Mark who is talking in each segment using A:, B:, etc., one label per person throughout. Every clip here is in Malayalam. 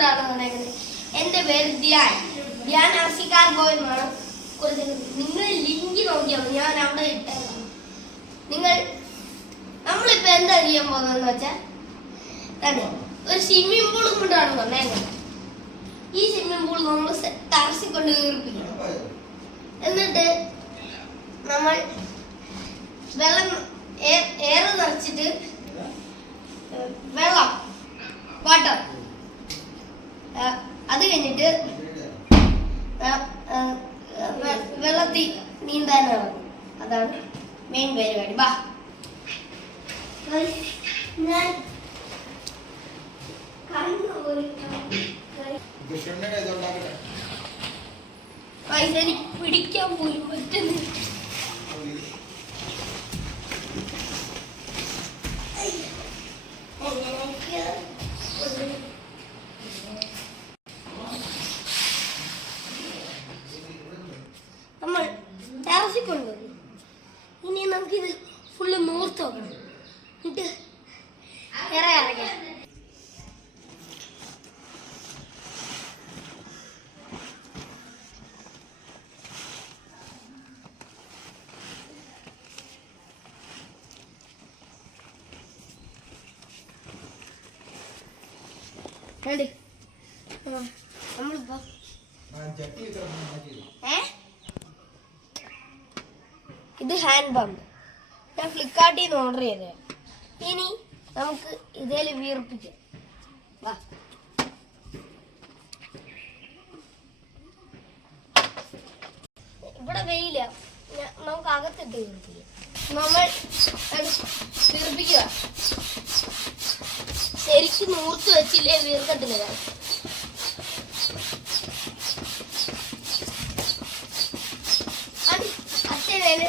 A: കൊണ്ടാണ് വന്നേക്കുന്നത് എന്റെ പേര് ധ്യാൻ. ധ്യാൻ ആർസിക്കാർ ബോയ് എന്നാണ് കൊടുത്തിരിക്കുന്നത് നിങ്ങൾ ലിങ്ക് നോക്കിയാൽ ഞാൻ അവിടെ ഇട്ടേക്കാം. നിങ്ങൾ നമ്മളിപ്പോ എന്താ ചെയ്യാൻ പോകുന്നതെന്ന് വെച്ചാൽ അതെ ഒരു സ്വിമ്മിംഗ് പൂൾ കൊണ്ടാണ് വന്നേക്കുന്നത് ഈ സ്വിമ്മിംഗ് പൂൾ നമ്മൾ ടറസിൽ കൊണ്ട് കീർപ്പിക്കണം എന്നിട്ട് നമ്മൾ വെള്ളം ഏറെ നിറച്ചിട്ട് വെള്ളം വാട്ടർ അത് കഴിഞ്ഞിട്ട് വെള്ളത്തിൽ നീന്താൻ ഇറങ്ങും അതാണ് മെയിൻ പരിപാടി. ബാ. ഞാൻ പൈസ എനിക്ക് പിടിക്കാൻ പോയി പറ്റുന്നില്ല എങ്ങനെയൊക്കെ ഒരു- നമ്മൾ കൊണ്ടുപോയി ഇനി നമുക്കിത് ഫുള്ള് നൂർത്ത് നോക്കണം. എന്നിട്ട് ഇറ ഇറങ്ങാം. നമ്മളിപ്പോ ഏ? ഇത് ഹാൻഡ് പമ്പ് ഞാൻ ഫ്ലിപ്കാർട്ടിൽ നിന്ന് ഓർഡർ ചെയ്തത്. ഇനി നമുക്ക് ഇതേൽ വീർപ്പിക്കാം. വാ. ഇവിടെ വെയില. നമുക്ക് അകത്തിട്ട് വീർപ്പിക്കാം. നമ്മൾ വീർപ്പിക്കുക. ശരിക്കും നൂർത്ത് വെച്ചില്ലേ വീർക്കത്തില്ല അത് അച്ഛൻ എന്നെ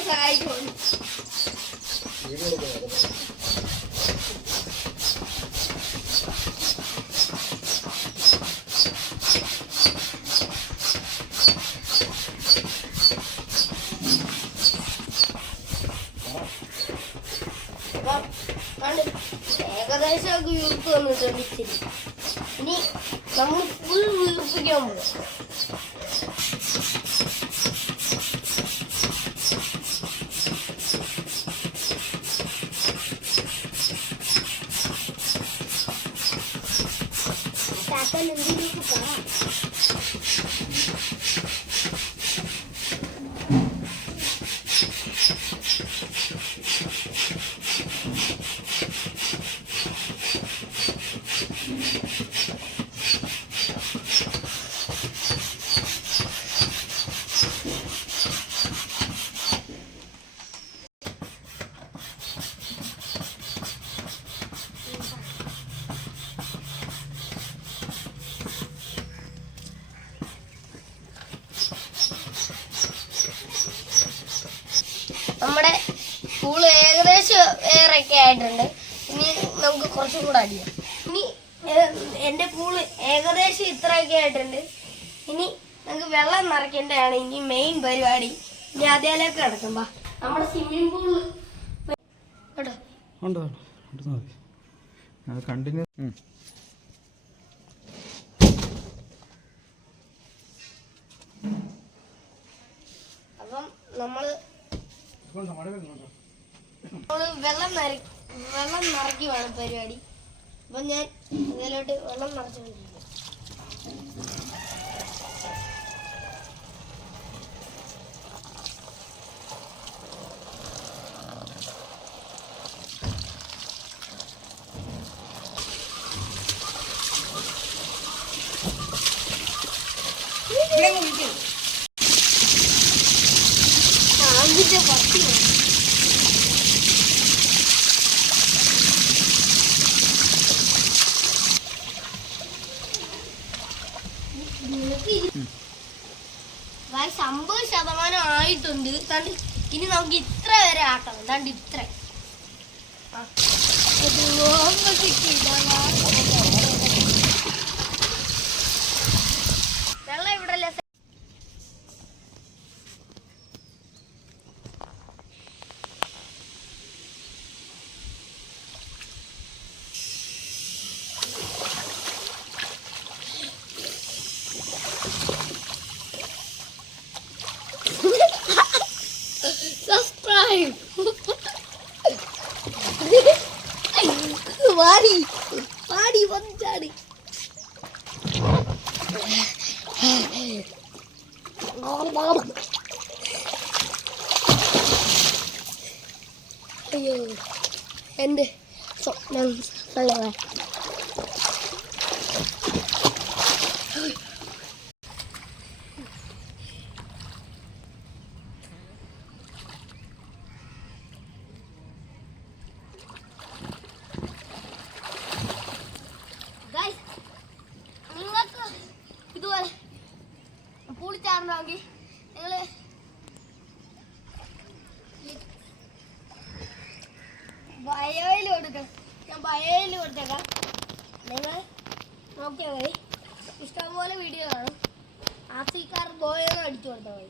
A: കണ്ട് ഏകദേശം വീർപ്പ് വന്നിട്ടുണ്ട് ഇനി നമ്മൾ ഫുൾ വീർപ്പിക്കാൻ പോകും 啊根本就用不着 ആയിട്ടുണ്ട്. ഇനി നമുക്ക് കുറച്ചും കൂടെ അടിയാം ഇനി എന്റെ പൂൾ ഏകദേശം ഇത്രയൊക്കെ ആയിട്ടുണ്ട്. ഇനി നമുക്ക് വെള്ളം നിറയ്ക്കേണ്ടതാണ്. ഇനി മെയിൻ പരിപാടി. ഇനി അതേലേക്ക് കിടക്കും. ബാ നമ്മുടെ സ്വിമ്മിംഗ് പൂൾ കേട്ടോ?
B: ഉണ്ടോ? കണ്ടിന്യൂ
A: അപ്പം നമ്മൾ നമ്മൾ വെള്ളം നിറ വെള്ളം നിറക്കി വേണം പരിപാടി. അപ്പം ഞാൻ ഇതിലോട്ട് വെള്ളം നിറച്ചു അതിന്റെ ആയിട്ടുണ്ട് ഇനി നമുക്ക് ഇത്ര വരെ ആക്കണം. കണ്ട് ഇത്ര. ആ. അയ്യോ എന്റെ സ്വപ്നം നല്ലതാ Guys, നിങ്ങൾക്ക് ഇതുപോലെ പൂളിച്ചാടണമെങ്കിൽ നിങ്ങൾ ബയോയിൽ കൊടുക്കാം. ഞാൻ ബയോയിൽ കൊടുത്തേക്കാം. നിങ്ങൾ നോക്കിയാൽ മതി. ഇഷ്ടംപോലെ വീഡിയോ കാണും. ആഫ്രിക്കാർ ബോയെന്ന് അടിച്ചു കൊടുത്താൽ മതി.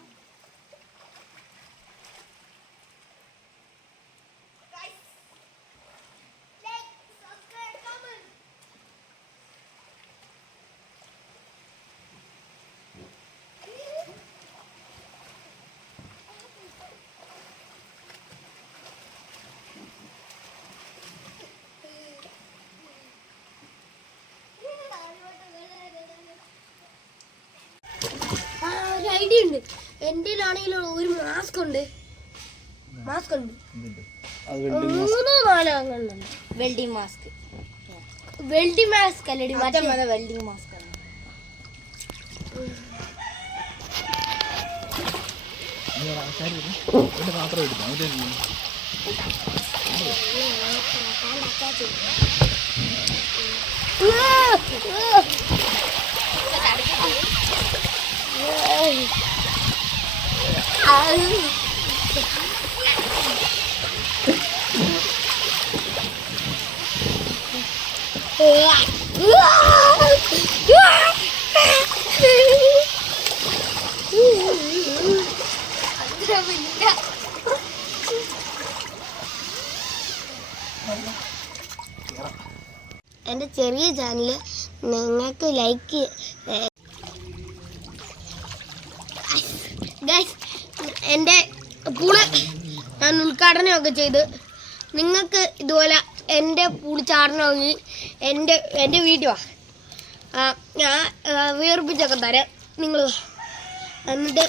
A: ഒരു ഐഡിയ ഉണ്ട്. എന്റെ ആണെങ്കിൽ ഒരു മാസ്ക് ഉണ്ട്. മാസ്ക് ഉണ്ട്. മൂന്നോ നാലോ അങ്ങനെ
C: വെൽഡിംഗ് മാസ്ക്
A: വെൽഡിംഗ് മാസ്ക് അല്ലടി മറ്റേ
C: വെൽഡിംഗ് മാസ്ക്
B: മാത്രം എടുക്കാം. അവർ
A: എന്റെ ചെറിയ ചാനൽ നിങ്ങൾക്ക് ലൈക്ക് ഗൈസ് എന്റെ പൂൾ ഞാൻ ഉദ്ഘാടനമൊക്കെ ചെയ്ത് നിങ്ങൾക്ക് ഇതുപോലെ എന്റെ പൂളിച്ചാടനമൊക്കെ എന്റെ എന്റെ വീഡിയോ ഞാൻ വീർപ്പിച്ചൊക്കെ തരാം. നിങ്ങൾ എന്നിട്ട്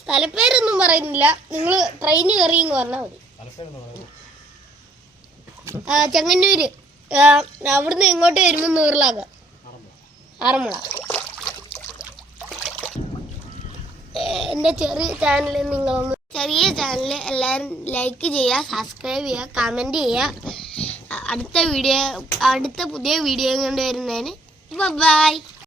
A: സ്ഥലപ്പേരൊന്നും പറയുന്നില്ല. നിങ്ങൾ ട്രെയിനിൽ കയറിയെന്ന് പറഞ്ഞാൽ മതി. ചെങ്ങന്നൂര്. അവിടുന്ന് ഇങ്ങോട്ട് വരുമ്പോൾ നീർലാക ആറന്മുള. എന്റെ ചെറിയ ചാനലിൽ നിങ്ങളൊന്ന് ചെറിയ ചാനൽ എല്ലാവരും ലൈക്ക് ചെയ്യുക സബ്സ്ക്രൈബ് ചെയ്യുക കമന്റ് ചെയ്യുക. അടുത്ത വീഡിയോ അടുത്ത പുതിയ വീഡിയോ കൊണ്ട് വരുന്നതിന് ബൈ